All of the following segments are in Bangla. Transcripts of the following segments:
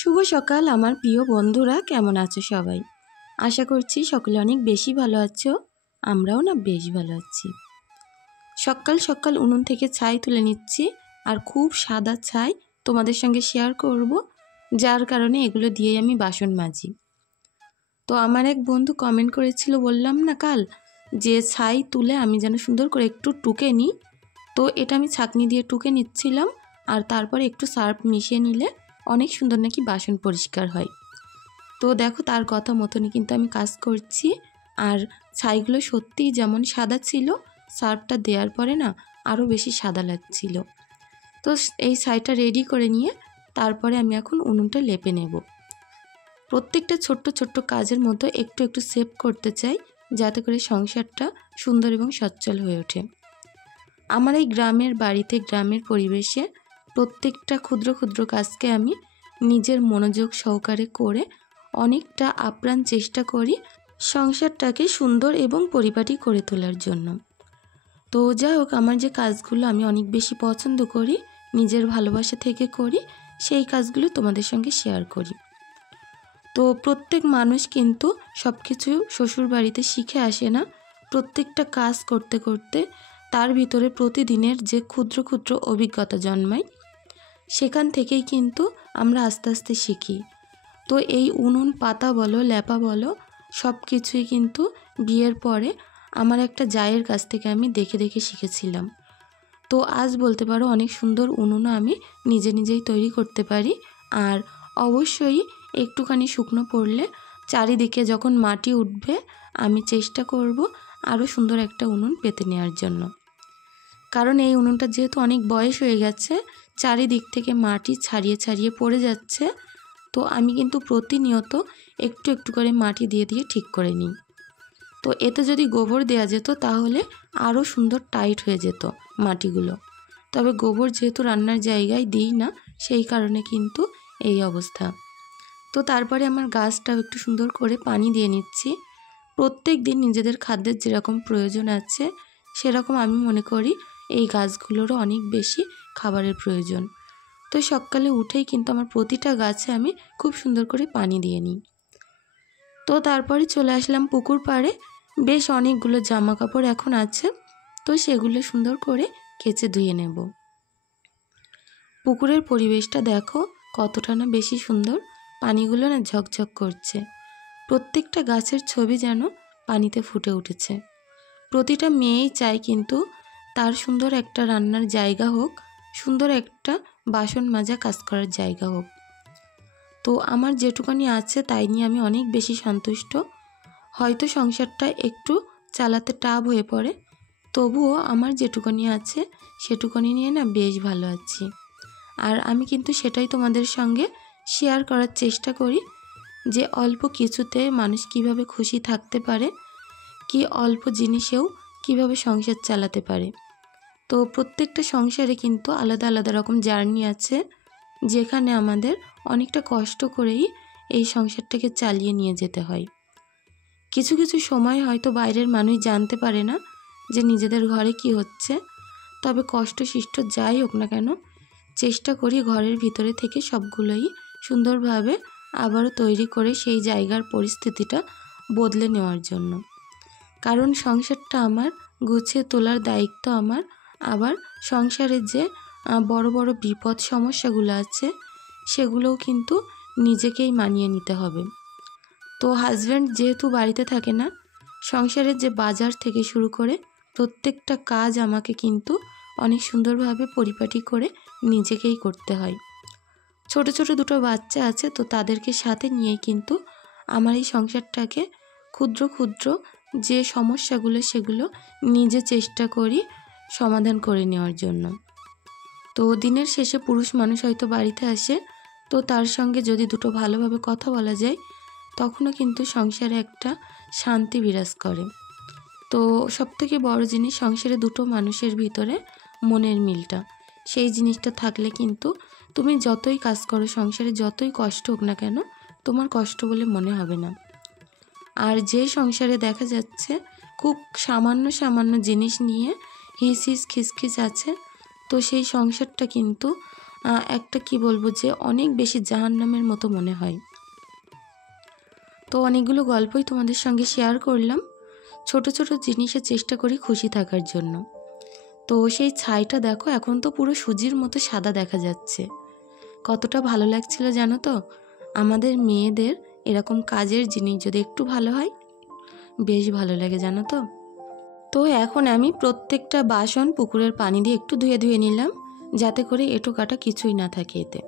শুভ সকাল আমার প্রিয় বন্ধুরা, কেমন আছো সবাই? আশা করছি সকলে অনেক বেশি ভালো আছো। আমরাও না বেশ ভালো আছি। সকাল সকাল উনুন থেকে ছাই তুলে নিচ্ছি, আর খুব সাদা ছাই তোমাদের সঙ্গে শেয়ার করব, যার কারণে এগুলো দিয়ে আমি বাসন মাজি। তো আমার এক বন্ধু কমেন্ট করেছিল, বললাম না কাল, যে ছাই তুলে আমি যেন সুন্দর করে একটু টুকে নিই। তো এটা আমি ছাঁকনি দিয়ে টুকে নিচ্ছিলাম, আর তারপরে একটু সার্ফ মিশিয়ে নিলে অনেক সুন্দর নাকি বাসন পরিষ্কার হয়। তো দেখো, তার কথা মতনই কিন্তু আমি কাজ করছি। আর ছাইগুলো সত্যিই যেমন সাদা ছিল, সার্ফটা দেওয়ার পরে না আরও বেশি সাদা লাগছিল। তো এই ছাইটা রেডি করে নিয়ে তারপরে আমি এখন উনুনটা লেপে নেব। প্রত্যেকটা ছোট্ট ছোট্ট কাজের মতো একটু একটু সেভ করতে চাই, যাতে করে সংসারটা সুন্দর এবং সচ্ছল হয়ে ওঠে। আমার এই গ্রামের বাড়িতে, গ্রামের পরিবেশে প্রত্যেকটা ক্ষুদ্র ক্ষুদ্র কাজকে আমি নিজের মনোযোগ সহকারে করে অনেকটা আপ্রাণ চেষ্টা করি সংসারটাকে সুন্দর এবং পরিপাটি করে তোলার জন্য। তো যাই হোক, আমার যে কাজগুলো আমি অনেক বেশি পছন্দ করি, নিজের ভালোবাসা থেকে করি, সেই কাজগুলো তোমাদের সঙ্গে শেয়ার করি। তো প্রত্যেক মানুষ কিন্তু সব কিছু শ্বশুর বাড়িতে শিখে আসে না। প্রত্যেকটা কাজ করতে করতে তার ভিতরে প্রতিদিনের যে ক্ষুদ্র ক্ষুদ্র অভিজ্ঞতা জন্মায়, সেখান থেকেই কিন্তু আমরা আস্তে আস্তে শিখি। তো এই উনুন পাতা বলো, ল্যাপা বলো, সব কিছুই কিন্তু বিয়ের পরে আমার একটা জায়ের কাছ থেকে আমি দেখে দেখে শিখেছিলাম। তো আজ বলতে পারো অনেক সুন্দর উনুনও আমি নিজে নিজেই তৈরি করতে পারি। আর অবশ্যই একটুখানি শুকনো পড়লে চারিদিকে যখন মাটি উঠবে, আমি চেষ্টা করব আরও সুন্দর একটা উনুন পেতে নেওয়ার জন্য। কারণ এই উনুনটা যেহেতু অনেক বয়স হয়ে গেছে, চারিদিক থেকে মাটি ছাড়িয়ে ছাড়িয়ে পড়ে যাচ্ছে। তো আমি কিন্তু প্রতিনিয়ত একটু একটু করে মাটি দিয়ে দিয়ে ঠিক করে নিই। তো এতে যদি গোবর দেওয়া যেত তাহলে আরও সুন্দর টাইট হয়ে যেত মাটিগুলো। তবে গোবর যেহেতু রান্নার জায়গায় দিই না, সেই কারণে কিন্তু এই অবস্থা। তো তারপরে আমার গাছটাও একটু সুন্দর করে পানি দিয়ে নিচ্ছি। প্রত্যেক দিন নিজেদের খাদ্যের যেরকম প্রয়োজন আছে, সেরকম আমি মনে করি এই গাছগুলোরও অনেক বেশি খাবারের প্রয়োজন। তো সকালে উঠেই কিন্তু আমার প্রতিটা গাছে আমি খুব সুন্দর করে পানি দিয়ে নিই। তো তারপরে চলে আসলাম পুকুর পাড়ে। বেশ অনেকগুলো জামা কাপড় এখন আছে, তো সেগুলো সুন্দর করে কেচে ধুয়ে নেব। পুকুরের পরিবেশটা দেখো কতটা না বেশি সুন্দর, পানিগুলো না ঝকঝক করছে। প্রত্যেকটা গাছের ছবি যেন পানিতে ফুটে উঠেছে। প্রতিটা মেয়েই চায় কিন্তু তার সুন্দর একটা রান্নার জায়গা হোক, সুন্দর একটা বাসন মাজা কাজ করার জায়গা হোক। তো আমার যেটুকুনি আছে তাই নিয়ে আমি অনেক বেশি সন্তুষ্ট। হয়তো সংসারটা একটু চালাতে টাফ হয়ে পড়ে, তবুও আমার যেটুকুনি আছে সেটুকুনি নিয়ে না বেশ ভালো আছি। আর আমি কিন্তু সেটাই তোমাদের সঙ্গে শেয়ার করার চেষ্টা করি, যে অল্প কিছুতে মানুষ কিভাবে খুশি থাকতে পারে, কি অল্প জিনিসেও কিভাবে সংসার চালাতে পারে। তো প্রত্যেকটা সংসারে কিন্তু আলাদা আলাদা রকম জার্নি আছে, যেখানে আমাদের অনেকটা কষ্ট করেই এই সংসারটাকে চালিয়ে নিয়ে যেতে হয়। কিছু কিছু সময় হয়তো বাইরের মানুষ জানতে পারে না যে নিজেদের ঘরে কি হচ্ছে, তবে কষ্ট সৃষ্ট যাই হোক না কেন, চেষ্টা করি ঘরের ভিতরে থেকে সবগুলোই সুন্দরভাবে আবারও তৈরি করে সেই জায়গার পরিস্থিতিটা বদলে নেওয়ার জন্য। কারণ সংসারটা আমার, গুছিয়ে তোলার দায়িত্ব আমার। আবার সংসারের যে বড় বড় বিপদ সমস্যাগুলো আছে, সেগুলোও কিন্তু নিজেকেই মানিয়ে নিতে হবে। তো হাজব্যান্ড যেহেতু বাড়িতে থাকে না, সংসারের যে বাজার থেকে শুরু করে প্রত্যেকটা কাজ আমাকে কিন্তু অনেক সুন্দরভাবে পরিপাটি করে নিজেকেই করতে হয়। ছোট ছোট দুটো বাচ্চা আছে, তো তাদেরকে সাথে নিয়ে কিন্তু আমার এই সংসারটাকে ক্ষুদ্র ক্ষুদ্র যে সমস্যাগুলো, সেগুলো নিজে চেষ্টা করি সমাধান করে নেওয়ার জন্য। তো দিনের শেষে পুরুষ মানুষ হয়তো বাড়িতে আসে, তো তার সঙ্গে যদি দুটো ভালোভাবে কথা বলা যায়, তখনও কিন্তু সংসারে একটা শান্তি বিরাজ করে। তো সবথেকে বড় জিনিস সংসারে দুটো মানুষের ভিতরে মনের মিলটা, সেই জিনিসটা থাকলে কিন্তু তুমি যতই কাজ করো, সংসারে যতই কষ্ট হোক না কেন, তোমার কষ্ট বলে মনে হবে না। আর যে সংসারে দেখা যাচ্ছে খুব সামান্য সামান্য জিনিস নিয়ে হিস হিস খিসখিস আছে, তো সেই সংসারটা কিন্তু একটা কি বলবো যে অনেক বেশি জাহান্নামের মতো মনে হয়। তো অনেকগুলো গল্পই তোমাদের সঙ্গে শেয়ার করলাম। ছোট ছোট জিনিসে চেষ্টা করি খুশি থাকার জন্য। তো সেই ছাইটা দেখো এখন তো পুরো সুজির মতো সাদা দেখা যাচ্ছে। কতটা ভালো লাগছিল জানো তো। আমাদের মেয়েদের এরকম কাজের জিনিস যদি একটু ভালো হয় বেশ ভালো লাগে জানো তো। তো এখন আমি প্রত্যেকটা বাসন পুকুরের পানি দিয়ে একটু ধুয়ে ধুয়ে নিলাম, যাতে করে এঁটো কাটা কিছুই না থাকে এতে।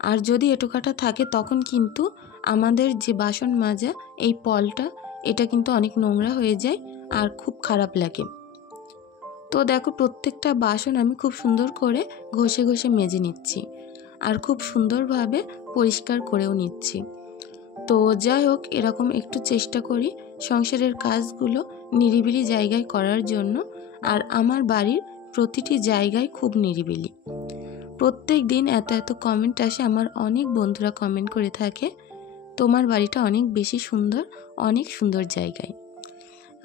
আর যদি এঁটো কাটা থাকে তখন কিন্তু আমাদের যে বাসন মাজা এই পলটা, এটা কিন্তু অনেক নোংরা হয়ে যায় আর খুব খারাপ লাগে। তো দেখো প্রত্যেকটা বাসন আমি খুব সুন্দর করে ঘষে ঘষে মেজে নিচ্ছি আর খুব সুন্দরভাবে পরিষ্কার করেও নিচ্ছি। তো যাই হোক, এরকম একটু চেষ্টা করি সংসারের কাজগুলো নিরিবিলি জায়গায় করার জন্য। আর আমার বাড়ির প্রতিটি জায়গায় খুব নিরিবিলি। প্রত্যেক দিন এত এত কমেন্ট আসে, আমার অনেক বন্ধুরা কমেন্ট করে থাকে তোমার বাড়িটা অনেক বেশি সুন্দর, অনেক সুন্দর জায়গায়।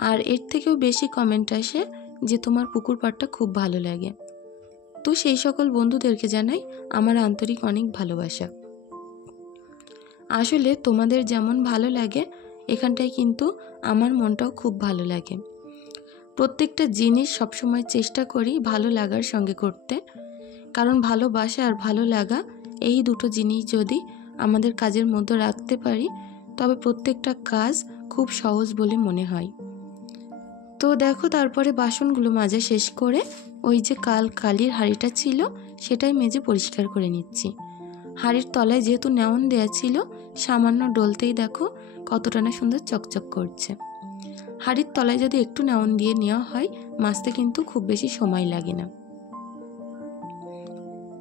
আর এর থেকেও বেশি কমেন্ট আসে যে তোমার পুকুর পাড়টা খুব ভালো লাগে। তো সেই সকল বন্ধুদেরকে জানাই আমার আন্তরিক অনেক ভালোবাসা। আসলে তোমাদের যেমন ভালো লাগে এখানটায় কিন্তু আমার মনটাও খুব ভালো লাগে। প্রত্যেকটা জিনিস সবসময় চেষ্টা করি ভালো লাগার সঙ্গে করতে, কারণ ভালোবাসা আর ভালো লাগা এই দুটো জিনিস যদি আমাদের কাজের মধ্যে রাখতে পারি তবে প্রত্যেকটা কাজ খুব সহজ বলে মনে হয়। তো দেখো তারপরে বাসনগুলো মাজা শেষ করে ওই যে কালির হাঁড়িটা ছিল সেটাই মেজে পরিষ্কার করে নিচ্ছি। হাঁড়ির তলায় যেহেতু নেওন দেয়া ছিল, সামান্য ডলতেই দেখো কতটা না সুন্দর চকচক করছে। হাঁড়ির তলায় যদি একটু নেওন দিয়ে নেওয়া হয় মাজতে কিন্তু খুব বেশি সময় লাগে না।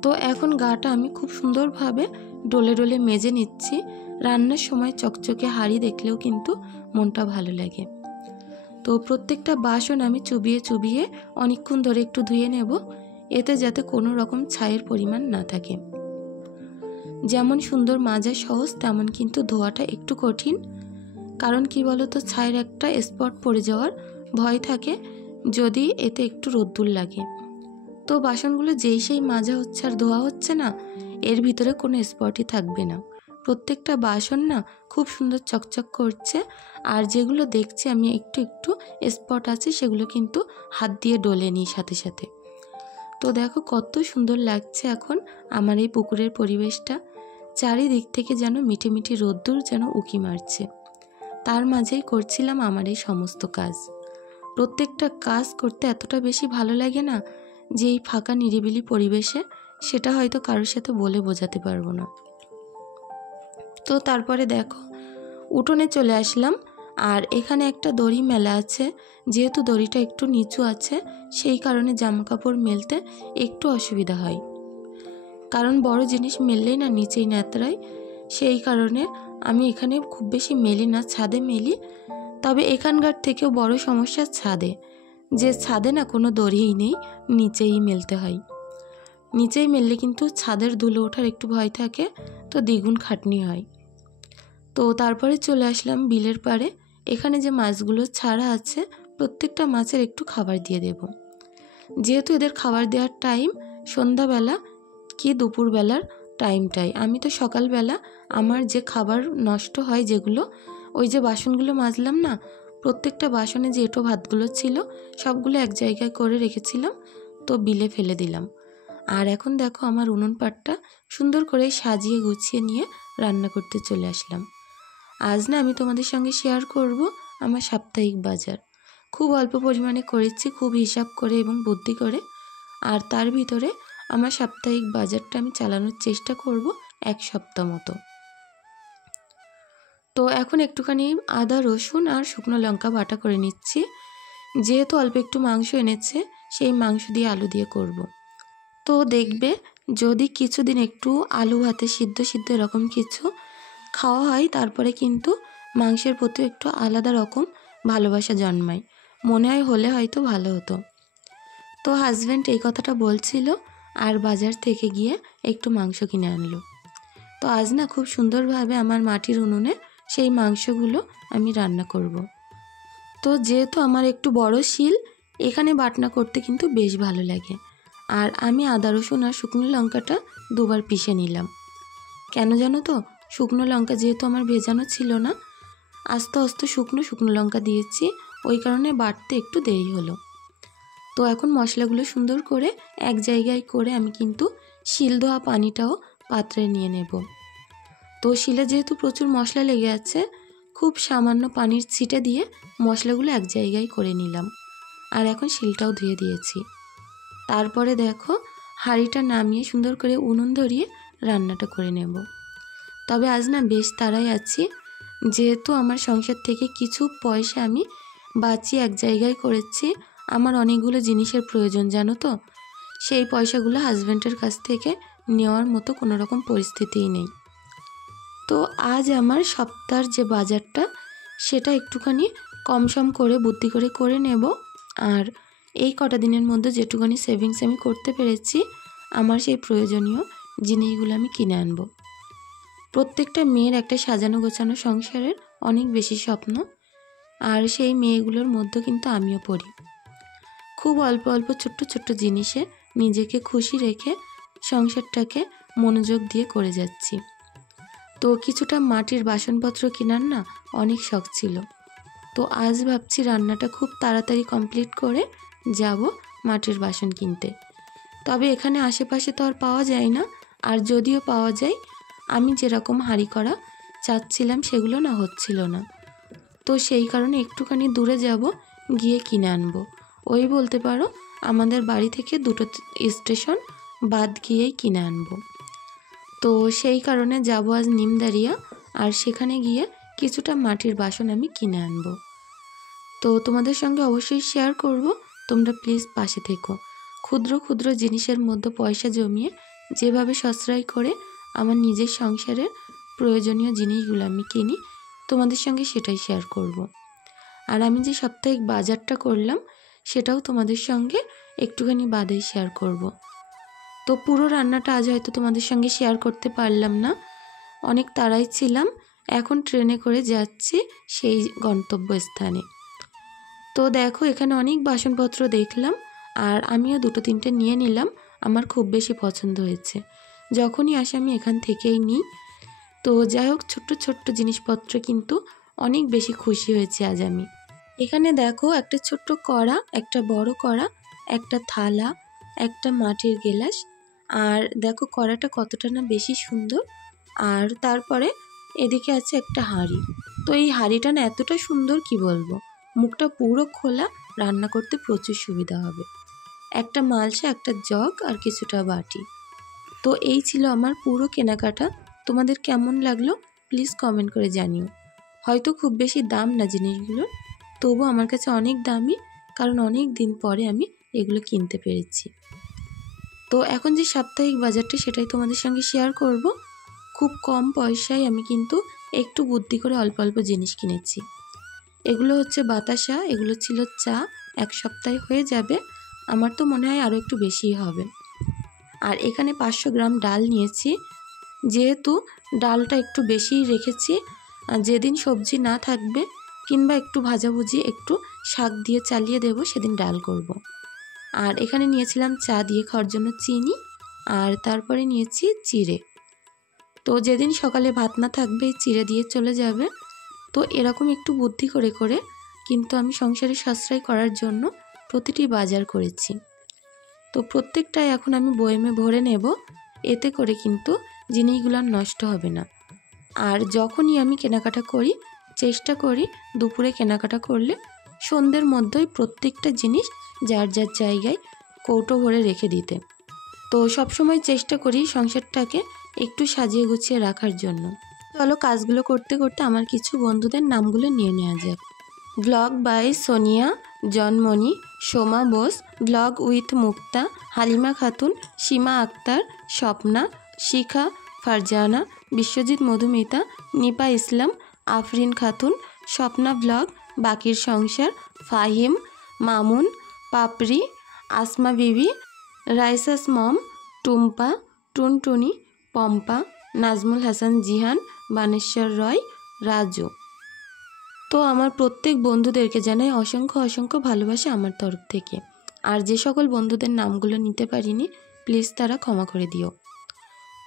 তো এখন গাটা আমি খুব সুন্দরভাবে ডলে ডলে মেজে নিচ্ছি। রান্নার সময় চকচকে হাঁড়ি দেখলেও কিন্তু মনটা ভালো লাগে। তো প্রত্যেকটা বাসন আমি চুবিয়ে চুবিয়ে অনেকক্ষণ ধরে একটু ধুয়ে নেব, এতে যাতে কোনো রকম ছাইয়ের পরিমাণ না থাকে। যেমন সুন্দর মাজা সহজ তেমন কিন্তু ধোয়াটা একটু কঠিন। কারণ কি বলো তো, ছাইয়ের একটা স্পট পড়ে যাওয়ার ভয় থাকে যদি এতে একটু রোদ্দুর লাগে। তো বাসনগুলো যেই সেই মাজা হচ্ছে আর ধোয়া হচ্ছে না, এর ভিতরে কোনো স্পটই থাকবে না। প্রত্যেকটা বাসন না খুব সুন্দর চকচক করছে। আর যেগুলো দেখছি আমি একটু একটু স্পট আছে সেগুলো কিন্তু হাত দিয়ে ডলে নিই সাথে সাথে। তো দেখো কত সুন্দর লাগছে এখন আমার এই পুকুরের পরিবেশটা। চারিদিক থেকে যেন মিঠে মিঠে রোদ্দুর যেন উকি মারছে। তার মাঝেই করছিলাম আমার এই সমস্ত কাজ। প্রত্যেকটা কাজ করতে এতটা বেশি ভালো লাগে না যে এই ফাঁকা নিরিবিলি পরিবেশে, সেটা হয়তো কারোর সাথে বলে বোঝাতে পারবো না। তো তারপরে দেখো উঠোনে চলে আসলাম। আর এখানে একটা দড়ি মেলা আছে, যেহেতু দড়িটা একটু নিচু আছে সেই কারণে জামা কাপড় মেলতে একটু অসুবিধা হয়। কারণ বড় জিনিস মেললেই না নিচেই ন্যাতরায়, সেই কারণে আমি এখানে খুব বেশি মেলি না, ছাদে মেলি। তবে এখানকার থেকেও বড় সমস্যা ছাদে, যে ছাদে না কোনো দড়িই নেই, নিচেই মেলতে হয়। নিচেই মেললে কিন্তু ছাদের ধুলো ওঠার একটু ভয় থাকে, তো দ্বিগুণ খাটনি হয়। তো তারপরে চলে আসলাম বিলের পাড়ে। এখানে যে মাছগুলো ছাড়া আছে প্রত্যেকটা মাছের একটু খাবার দিয়ে দেব। যেহেতু এদের খাবার দেওয়ার টাইম সন্ধ্যাবেলা কি দুপুরবেলার টাইমটাই, আমি তো সকালবেলা আমার যে খাবার নষ্ট হয় যেগুলো, ওই যে বাসনগুলো মাজলাম না, প্রত্যেকটা বাসনে যে এঁটো ভাতগুলো ছিল সবগুলো এক জায়গায় করে রেখেছিলাম, তো বিলে ফেলে দিলাম। আর এখন দেখো আমার উনুন পাটটা সুন্দর করে সাজিয়ে গুছিয়ে নিয়ে রান্না করতে চলে আসলাম। আজ না আমি তোমাদের সঙ্গে শেয়ার করব আমার সাপ্তাহিক বাজার। খুব অল্প পরিমাণে করেছি, খুব হিসাব করে এবং বুদ্ধি করে। আর তার ভিতরে আমার সাপ্তাহিক বাজারটা আমি চালানোর চেষ্টা করব 1 সপ্তাহ মতো। তো এখন একটুখানি আদা রসুন আর শুকনো লঙ্কা বাটা করে নিচ্ছি। যেহেতু অল্প একটু মাংস এনেছে, সেই মাংস দিয়ে আলু দিয়ে করব। তো দেখবে যদি কিছুদিন একটু আলু ভাতে সিদ্ধ সিদ্ধ এরকম কিছু খাওয়া হয়, তারপরে কিন্তু মাংসের প্রতি একটু আলাদা রকম ভালোবাসা জন্মায়। মনে হয় হলে হয়তো ভালো হতো। তো হাজব্যান্ড এই কথাটা বলছিল আর বাজার থেকে গিয়ে একটু মাংস কিনে আনলো। তো আজ না খুব সুন্দরভাবে আমার মাটির উনুনে সেই মাংসগুলো আমি রান্না করব। তো যেহেতু আমার একটু বড় শিল, এখানে বাটনা করতে কিন্তু বেশ ভালো লাগে। আর আমি আদা রসুন আর শুকনো লঙ্কাটা দুবার পিষে নিলাম। কেন জানো তো, শুকনো লঙ্কা যেহেতু আমার ভেজানো ছিল না, আস্তে আস্তে শুকনো লঙ্কা দিয়েছি, ওই কারণে বাটতে একটু দেরি হলো। তো এখন মশলাগুলো সুন্দর করে এক জায়গায় করে আমি কিন্তু শিল ধোয়া পানিটাও পাত্রে নিয়ে নেব। তো শিলে যেহেতু প্রচুর মশলা লেগে আছে, খুব সামান্য পানির ছিটে দিয়ে মশলাগুলো এক জায়গায় করে নিলাম। আর এখন শিলটাও ধুয়ে দিয়েছি। তারপরে দেখো হাঁড়িটা নামিয়ে সুন্দর করে উনুন ধরিয়ে রান্নাটা করে নেব। তবে আজ না বেশ তাড়াই আছি, যেহেতু আমার সংসার থেকে কিছু পয়সা আমি বাঁচিয়ে এক জায়গায় করেছি। আমার অনেকগুলো জিনিসের প্রয়োজন জানো তো, সেই পয়সাগুলো হাজব্যান্ডের কাছ থেকে নেওয়ার মতো কোনো রকম পরিস্থিতিই নেই। তো আজ আমার সপ্তাহের যে বাজারটা সেটা একটুখানি কম সম করে বুদ্ধি করে নেব। আর এই কটা দিনের মধ্যে যেটুখানি সেভিংস আমি করতে পেরেছি, আমার সেই প্রয়োজনীয় জিনিসগুলো আমি কিনে আনব। প্রত্যেকটা মেয়ের একটা সাজানো গোছানো সংসারের অনেক বেশি স্বপ্ন, আর সেই মেয়েগুলোর মধ্যে কিন্তু আমিও পড়ি। খুব অল্প অল্প ছোট্ট ছোট্ট জিনিসে নিজেকে খুশি রেখে সংসারটাকে মনোযোগ দিয়ে করে যাচ্ছি। তো কিছুটা মাটির বাসনপত্র কেনার না অনেক শখ ছিল। তো আজ ভাবছি রান্নাটা খুব তাড়াতাড়ি কমপ্লিট করে যাব মাটির বাসন কিনতে। তবে এখানে আশেপাশে তো আর পাওয়া যায় না, আর যদিও পাওয়া যায় আমি যেরকম হাঁড়ি করা চাচ্ছিলাম সেগুলো না হচ্ছিল না। তো সেই কারণে একটুখানি দূরে যাব, গিয়ে কিনে আনবো। ওই বলতে পারো আমাদের বাড়ি থেকে 2টো স্টেশন বাদ গিয়েই কিনে আনবো। তো সেই কারণে যাব আজ নিমদারিয়া, আর সেখানে গিয়ে কিছুটা মাটির বাসন আমি কিনে আনবো। তো তোমাদের সঙ্গে অবশ্যই শেয়ার করব, তোমরা প্লিজ পাশে থেকো। ক্ষুদ্র ক্ষুদ্র জিনিসের মধ্যে পয়সা জমিয়ে যেভাবে সাশ্রয় করে আমার নিজের সংসারের প্রয়োজনীয় জিনিসগুলো আমি কিনি, তোমাদের সঙ্গে সেটাই শেয়ার করব। আর আমি যে সাপ্তাহিক বাজারটা করলাম সেটাও তোমাদের সঙ্গে একটুখানি বাদেই শেয়ার করব। তো পুরো রান্নাটা আজ হয়তো তোমাদের সঙ্গে শেয়ার করতে পারলাম না, অনেক তাড়াই ছিলাম। এখন ট্রেনে করে যাচ্ছি সেই গন্তব্যস্থানে। তো দেখো এখানে অনেক বাসনপত্র দেখলাম, আর আমিও 2-3টে নিয়ে নিলাম। আমার খুব বেশি পছন্দ হয়েছে, যখনই আসি আমি এখান থেকেই নিই। তো যাই হোক, ছোট্ট ছোট্ট জিনিসপত্র কিন্তু অনেক বেশি খুশি হয়েছে আজ আমি। এখানে দেখো একটা ছোট্ট কড়া, একটা বড় কড়া, একটা থালা, একটা মাটির গেলাস, আর দেখো কড়াটা কতটা না বেশি সুন্দর। আর তারপরে এদিকে আছে একটা হাঁড়ি। তো এই হাঁড়িটা না এতটা সুন্দর কি বলবো, মুখটা পুরো খোলা, রান্না করতে প্রচুর সুবিধা হবে। একটা মালসা, একটা জগ আর কিছুটা বাটি। তো এই ছিল আমার পুরো কেনাকাটা। তোমাদের কেমন লাগলো প্লিজ কমেন্ট করে জানিও। হয়তো খুব বেশি দাম না জিনিসগুলোর, তবু আমার কাছে অনেক দামি, কারণ অনেক দিন পরে আমি এগুলো কিনতে পেরেছি। তো এখন যে সাপ্তাহিক বাজারটা সেটাই তোমাদের সঙ্গে শেয়ার করব। খুব কম পয়সায় আমি কিন্তু একটু বুদ্ধি করে অল্প অল্প জিনিস কিনেছি। এগুলো হচ্ছে বাতাসা, এগুলো ছিল চা, 1 সপ্তাহে হয়ে যাবে। আমার তো মনে হয় আরও একটু বেশিই হবে। আর এখানে 500 গ্রাম ডাল নিয়েছি, যেহেতু ডালটা একটু বেশিই রেখেছি। আর যেদিন সবজি না থাকবে কিংবা একটু ভাজাভুজি একটু শাক দিয়ে চালিয়ে দেব, সেদিন ডাল করব। আর এখানে নিয়েছিলাম চা দিয়ে খাওয়ার জন্য চিনি, আর তারপরে নিয়েছি চিড়ে। তো যেদিন সকালে ভাত না থাকবে চিড়ে দিয়ে চলে যাবে। তো এরকম একটু বুদ্ধি করে করে কিন্তু আমি সংসারে সাশ্রয় করার জন্য প্রতিটি বাজার করেছি। তো প্রত্যেকটাই এখন আমি বয়মে ভরে নেব, এতে করে কিন্তু জিনিসগুলো নষ্ট হবে না। আর যখনই আমি কেনাকাটা করি চেষ্টা করি দুপুরে কেনাকাটা করলে সন্ধ্যের মধ্যেই প্রত্যেকটা জিনিস যার যার জায়গায় কৌটো ভরে রেখে দিতে। তো সবসময় চেষ্টা করি সংসারটাকে একটু সাজিয়ে গুছিয়ে রাখার জন্য। চলো কাজগুলো করতে করতে আমার কিছু বন্ধুদের নামগুলো নিয়ে নেওয়া যাক। ব্লগ বাই সোনিয়া, জন্মনি, Soma Bose, blog with Mukta, Halima Khatun, Seema Akter, Swapna, Shikha, Farzana, Biswajit Madhumita, Nipa Islam, Afrin Khatun, Swapna blog, বাকির সংসার, ফাহিম, মামুন, পাপড়ি, আসমা বিবি, রাইসাস মম, টুম্পা, টুনটুনি, পম্পা, নাজমুল হাসান জিহান, বানেশ্বর রয়, রাজু। তো আমার প্রত্যেক বন্ধুদেরকে জানাই অসংখ্য অসংখ্য ভালোবাসা আমার তরফ থেকে। আর যে সকল বন্ধুদের নামগুলো নিতে পারিনি প্লিজ তারা ক্ষমা করে দিও।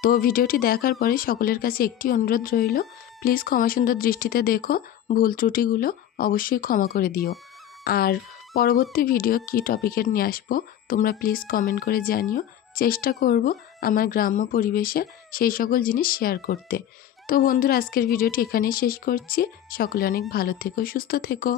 তো ভিডিওটি দেখার পরে সকলের কাছে একটি অনুরোধ রইল, প্লিজ ক্ষমা সুন্দর দৃষ্টিতে দেখো, ভুল ত্রুটিগুলো অবশ্যই ক্ষমা করে দিও। আর পরবর্তী ভিডিও কী টপিকের নিয়ে আসবো তোমরা প্লিজ কমেন্ট করে জানিও। চেষ্টা করব আমার গ্রাম্য পরিবেশে সেই সকল জিনিস শেয়ার করতে। তো বন্ধুরা, আজকের ভিডিওটি এখানেই শেষ করছি। সকলে অনেক ভালো থেকো, সুস্থ থেকো।